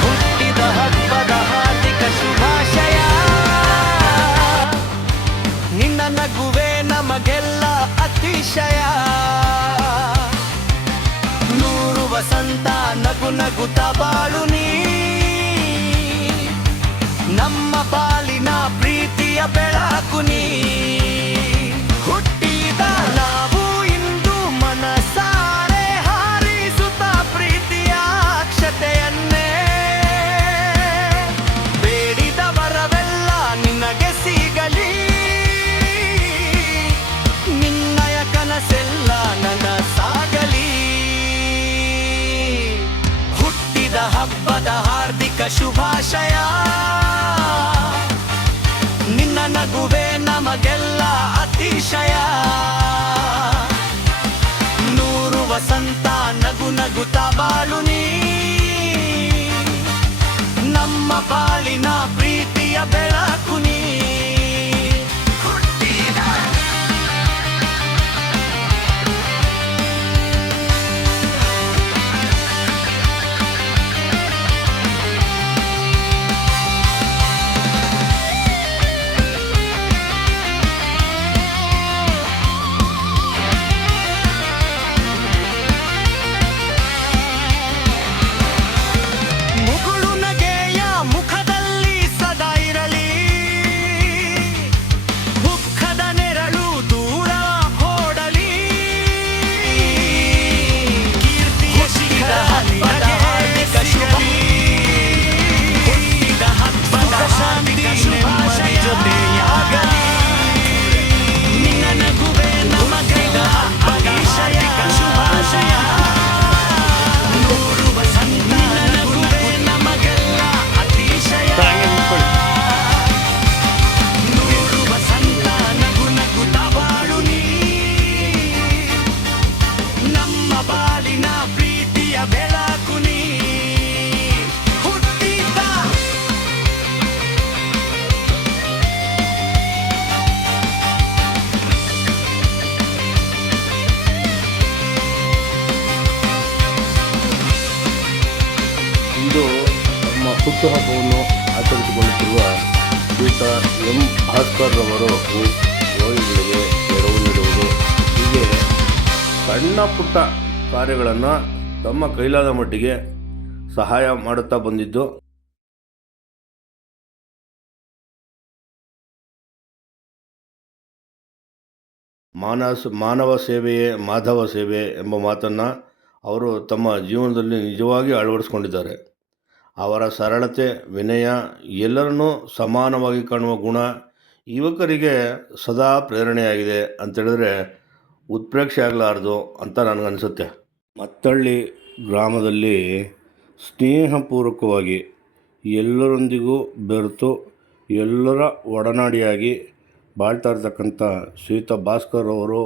ಹುಟ್ಟಿದ ಹಬ್ಬದ ಹಾರ್ದಿಕ ಶುಭಾಶಯ. ನಿನ್ನ ನಗುವೆ ನಮಗೆಲ್ಲ ಅತಿಶಯ. ನೂರು ವಸಂತ ನಗು ನಗುತ್ತ ಬಾಳು ನೀ. ನಮ್ಮ ಬಾಳಿನ ಪ್ರೀತಿಯ ಬೆಳಕು ನೀ. ಹುಟ್ಟಿದ ನಾವು ಇಂದು ಮನಸಾರೆ ಹಾರಿಸುತ್ತ ಪ್ರೀತಿಯ ಅಕ್ಷತೆಯನ್ನೇ. ಬೇಡಿದ ವರವೆಲ್ಲ ನಿನಗೆ ಸಿಗಲಿ. ನಿನ್ನಯ ಕನಸೆಲ್ಲ ನನಸಾಗಲಿ. ಹುಟ್ಟಿದ ಹಬ್ಬದ ಹಾರ್ದಿಕ ಶುಭಾಶಯ. ನಿನ್ನ ನಗುವೆ ನಮಗೆಲ್ಲ ಅತಿಶಯ. ನೂರು ವಸಂತ ನಗು ನಗುತ್ತ ಬಾಳು ನೀ. ನಮ್ಮ ಬಾಳಿನ ಪ್ರೀತಿಯ ಬೆಳಕು ನೀ. ಇಂದು ನಮ್ಮ ಹುಟ್ಟುಹಬ್ಬವನ್ನು ಆಚರಿಸಿಕೊಳ್ಳುತ್ತಿರುವ ಶ್ರೀಯುತ ಎಂ ಭಾಸ್ಕರ್ ರವರು ರೋಗಿಗಳಿಗೆ ನೆರವು ನೀಡುವುದು, ಹೀಗೆ ಸಣ್ಣ ಪುಟ್ಟ ಕಾರ್ಯಗಳನ್ನು ತಮ್ಮ ಕೈಲಾದ ಮಟ್ಟಿಗೆ ಸಹಾಯ ಮಾಡುತ್ತಾ ಬಂದಿದ್ದು ಮಾನವ ಸೇವೆಯೇ ಮಾಧವ ಸೇವೆ ಎಂಬ ಮಾತನ್ನು ಅವರು ತಮ್ಮ ಜೀವನದಲ್ಲಿ ನಿಜವಾಗಿ ಅಳವಡಿಸ್ಕೊಂಡಿದ್ದಾರೆ. ಅವರ ಸರಳತೆ, ವಿನಯ, ಎಲ್ಲರನ್ನೂ ಸಮಾನವಾಗಿ ಕಾಣುವ ಗುಣ ಯುವಕರಿಗೆ ಸದಾ ಪ್ರೇರಣೆಯಾಗಿದೆ ಅಂತೇಳಿದ್ರೆ ಉತ್ಪ್ರೇಕ್ಷೆ ಆಗಲಾರದು ಅಂತ ನನಗನ್ಸುತ್ತೆ. ಮತ್ತಳ್ಳಿ ಗ್ರಾಮದಲ್ಲಿ ಸ್ನೇಹಪೂರ್ವಕವಾಗಿ ಎಲ್ಲರೊಂದಿಗೂ ಬೆರೆತು ಎಲ್ಲರ ಒಡನಾಡಿಯಾಗಿ ಬಾಳ್ತಾ ಇರ್ತಕ್ಕಂಥ ಶ್ರೀಯುತ ಭಾಸ್ಕರ್ ಅವರು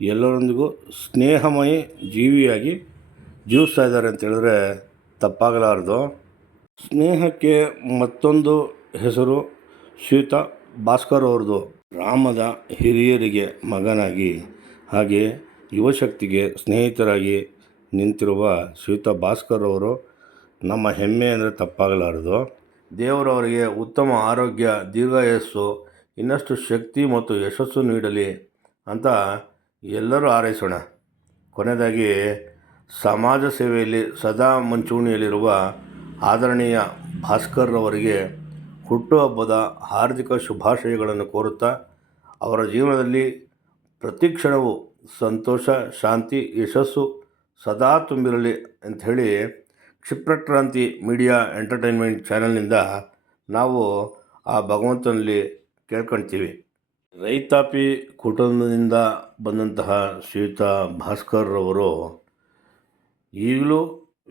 ಎಲ್ಲರೊಂದಿಗೂ ಸ್ನೇಹಮಯಿ ಜೀವಿಯಾಗಿ ಜೀವಿಸ್ತಾ ಇದ್ದಾರೆ ಅಂತೇಳಿದ್ರೆ ತಪ್ಪಾಗಲಾರದು. ಸ್ನೇಹಕ್ಕೆ ಮತ್ತೊಂದು ಹೆಸರು ಶ್ರೀಯುತ ಭಾಸ್ಕರ್ ಅವ್ರದ್ದು. ಗ್ರಾಮದ ಹಿರಿಯರಿಗೆ ಮಗನಾಗಿ ಹಾಗೆ ಯುವಶಕ್ತಿಗೆ ಸ್ನೇಹಿತರಾಗಿ ನಿಂತಿರುವ ಶ್ರೀಯುತ ಭಾಸ್ಕರ್ ಅವರು ನಮ್ಮ ಹೆಮ್ಮೆ ಅಂದರೆ ತಪ್ಪಾಗಲಾರದು. ದೇವರವರಿಗೆ ಉತ್ತಮ ಆರೋಗ್ಯ, ದೀರ್ಘಾಯಸ್ಸು, ಇನ್ನಷ್ಟು ಶಕ್ತಿ ಮತ್ತು ಯಶಸ್ಸು ನೀಡಲಿ ಅಂತ ಎಲ್ಲರೂ ಹಾರೈಸೋಣ. ಕೊನೆಯದಾಗಿ ಸಮಾಜ ಸೇವೆಯಲ್ಲಿ ಸದಾ ಮುಂಚೂಣಿಯಲ್ಲಿರುವ ಆದರಣೀಯ ಭಾಸ್ಕರ್ ಅವರಿಗೆ ಹುಟ್ಟುಹಬ್ಬದ ಹಾರ್ದಿಕ ಶುಭಾಶಯಗಳನ್ನು ಕೋರುತ್ತಾ ಅವರ ಜೀವನದಲ್ಲಿ ಪ್ರತಿಕ್ಷಣವೂ ಸಂತೋಷ, ಶಾಂತಿ, ಯಶಸ್ಸು ಸದಾ ತುಂಬಿರಲಿ ಅಂಥೇಳಿ ಕ್ಷಿಪ್ರಕ್ರಾಂತಿ ಮೀಡಿಯಾ ಎಂಟರ್ಟೈನ್ಮೆಂಟ್ ಚಾನಲ್ನಿಂದ ನಾವು ಆ ಭಗವಂತನಲ್ಲಿ ಕೇಳ್ಕೊಳ್ತೀವಿ. ರೈತಾಪಿ ಕುಟುಂಬದಿಂದ ಬಂದಂತಹ ಶ್ರೀಯುತ ಭಾಸ್ಕರ್ ಅವರು ಈಗಲೂ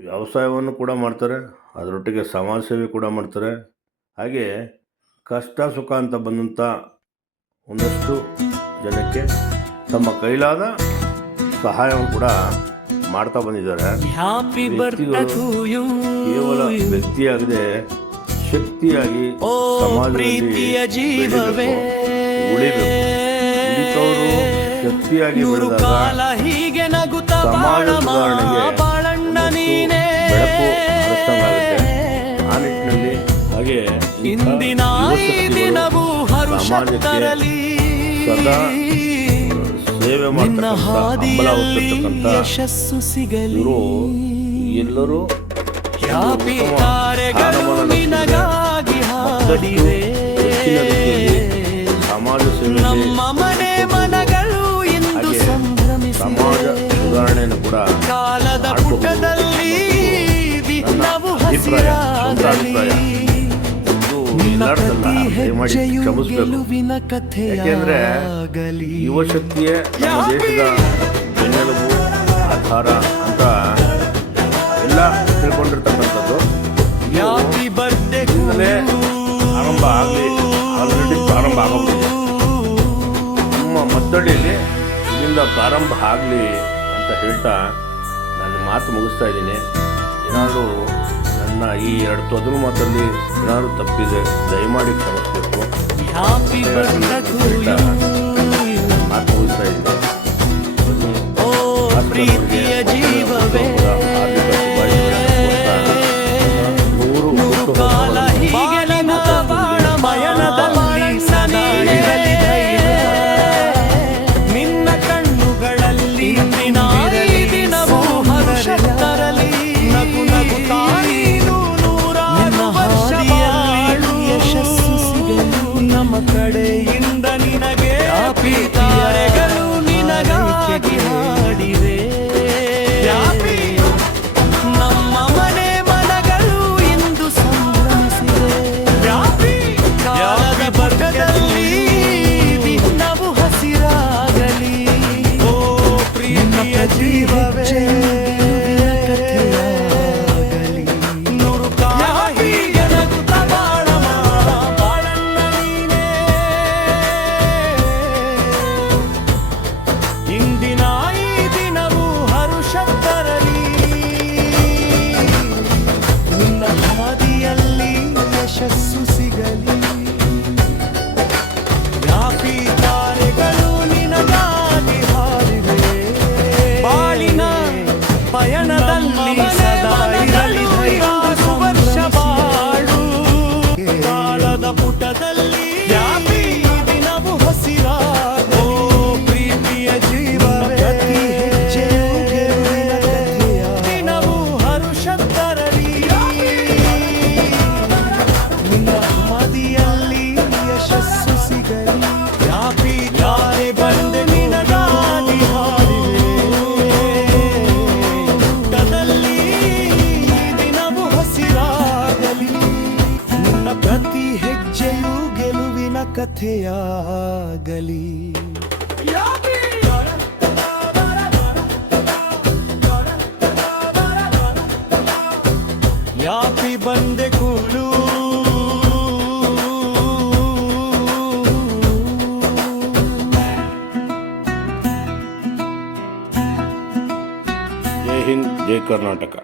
ವ್ಯವಸಾಯವನ್ನು ಕೂಡ ಮಾಡ್ತಾರೆ, ಅದರೊಟ್ಟಿಗೆ ಸಮಾಜ ಸೇವೆ ಕೂಡ ಮಾಡ್ತಾರೆ. ಹಾಗೆ ಕಷ್ಟ ಸುಖ ಅಂತ ಬಂದಂಥ ಒಂದಷ್ಟು ಜನಕ್ಕೆ ತಮ್ಮ ಕೈಲಾದ ಸಹಾಯವನ್ನು ಕೂಡ ಮಾಡ್ತಾ ಬಂದಿದ್ದಾರೆ. ಕೇವಲ ವ್ಯಕ್ತಿಯಾಗದೆ ಶಕ್ತಿಯಾಗಿ ಸಮಾಜದಲ್ಲಿ ಉಳಿಬೇಕು. ಇಂಥವರು ಶಕ್ತಿಯಾಗಿ ಬೆಳೆದಾಗ ಸಮಾಜ ಸುಧಾರಣೆಗೆ ಬಾಳಣ್ಣ ನೀನೇ ಬೆಳಕು ಹರಿಸ್ದಂಗ್ ಆಗುತ್ತೆ. ಆ ನಿಟ್ಟಿನಲ್ಲಿ ಹಾಗೆ ಇಂದಿನ ಈ ದಿನವೂ ಹರುಷ ತರಲಿ ಸದಾ ಸೇವೆ ನಿನ್ನ ಮಾಡ್ತಕ್ಕಂಥ ಹಾದಿಯಲ್ಲಿ ಹಂಬಲ ಯಶಸ್ಸು ಸಿಗಲಿ ಇವರು ಎಲ್ಲರೂ ಯಾಪಿ ತಾರೆಗಳು ನಿನಗಾಗಿ ಹಾಡಿವೆ ಸಮಾಜ ಸೇವೆ ನಮ್ಮ ಮನೆ ಮನಗಳು ಇಂದು ಸಮಾಜ ಸುಧಾರಣೆಯನ್ನು ಕೂಡ ಕಾಲದ ಪುಟದಲ್ಲಿ ದಿನವು ಅಭಿಪ್ರಾಯ, ಸ್ವಂತ ಹಸಿರಾಗಲಿ ಇದು ಎಲ್ಲರದಲ್ಲ, ದಯಮಾಡಿ ಕ್ಷಮಿಸಬೇಕು. ಯಾಕೆಂದ್ರೆ ಯುವಶಕ್ತಿಯೇ ನಮ್ಮ ದೇಶದ ಬೆನ್ನೆಲುಬು ಆಧಾರ ಅಂತ ಎಲ್ಲ ತಿಳ್ಕೊಂಡಿರ್ತಕ್ಕಂಥದ್ದು. ಇದರಿಂದಲೇ ಆರಂಭ ಆಗಲಿ, ಆಲ್ರೆಡಿ ಪ್ರಾರಂಭ ಆಗೋಗಿದೆ. ನಮ್ಮ ಮದ್ದಡಿಯಲ್ಲಿ ಇದರಿಂದ ಪ್ರಾರಂಭ ಆಗಲಿ ಅಂತ ಹೇಳ್ತಾ ನನ್ನ ಮಾತು ಮುಗಿಸ್ತಾ ಇದ್ದೀನಿ. ಏನಾದರೂ ನನ್ನ ಈ 2 ತೊದಲು ಮಾತಲ್ಲಿ ಏನಾದರೂ ತಪ್ಪಿದೆ ದಯಮಾಡಿ ಕ್ಷಮಿಸಬೇಕು. ಮಾತು ಮುಗಿಸ್ತಾ ಇದ್ದೀನಿ. ಪ್ರೀತಿಯ ಜೀವವೇ ನೂರು ಕಾಲ ಹೀಗೆ ನಗುತ್ತ ಬಾಳ ಮಯನದಲ್ಲಿ ಸದಾ ಇರಲಿ ಧೈರ್ಯ. ನಿನ್ನ ಕಣ್ಣುಗಳಲ್ಲಿ ದಿನವೂ ಹರುಷ ತರಲಿ ನಗು ನಗುತ್ತಾ ನೀನು ನೂರಾರು ವರ್ಷ ಬಾಳು ಯಶಸ್ಸು ಸಿಗಲಿ ನಮ್ಮ ಕಡೆಯಿಂದ ನಿನಗೆ ತಾರೆಗಳು ನಿನಗಾಗಿ ಹಾಡಿವೆ. ನಮ್ಮ ಮನೆ ಮನಗಳು ಇಂದು ಸಂಭ್ರಮಿಸಿವೆ. ಕಾಲದ ಬರ್ಗದಲ್ಲಿ ದಿನವು ಹಸಿರಾಗಲಿ. ಓ ಪ್ರೀತಿಯ ಜೀವವೇ ನೂರು ಕಾಲ ಹೀಗೆ ನಗುತ್ತ ಬಾಳಮ್ಮ ಬಾಳಣ್ಣ ನೀನೇ. ಇಂದಿನ ಈ ದಿನವೂ ಹರುಷ ತರಲಿ ನಿನ್ನ ಹಾದಿಯಲ್ಲಿ ಯಶಸ್ಸು ಸಿಗಲಿ. ಯಾಪಿ ತಾರೆಗಳು ನಿನಗಾಗಿ ಹಾರಿವೆ. ಬಾಳಿನ ಪಯಣದಲ್ಲಿ ಸದಾ ಇರಲಿ ಧೈರ್ಯ. ವರ್ಷ ಬಾಳು ಕಾಲದ ಪುಟದಲ್ಲಿ ಯಾಪಿ ದಿನವು ಹಸಿರಾಗ. ಓ ಪ್ರೀತಿಯ ಜೀವವೇ ದಿನವು ಹರುಷ ತರಲಿ ನಿನ್ನ ಹಾದಿಯಲ್ಲಿ ಯಶಸ್ಸು ಸಿಗಲಿ. ಯಾಪಿ ತಾರೆ ಬಂದೆ ನಿನಗಾಗಿ ಹಾಡಿವೆ. ಪುಟದಲ್ಲಿ ದಿನವು ಹಸಿರಾಗಲಿ ನಿನ್ನ ಪ್ರತಿ ಹೆಜ್ಜೆಯು ಗೆಲುವಿನ ಕಥೆಯಾಗಲಿ. ಯಾಪಿ ಬಂದೆ ಕೂಲು ಜೈ ಹಿಂದ್, ಜೈ ಕರ್ನಾಟಕ.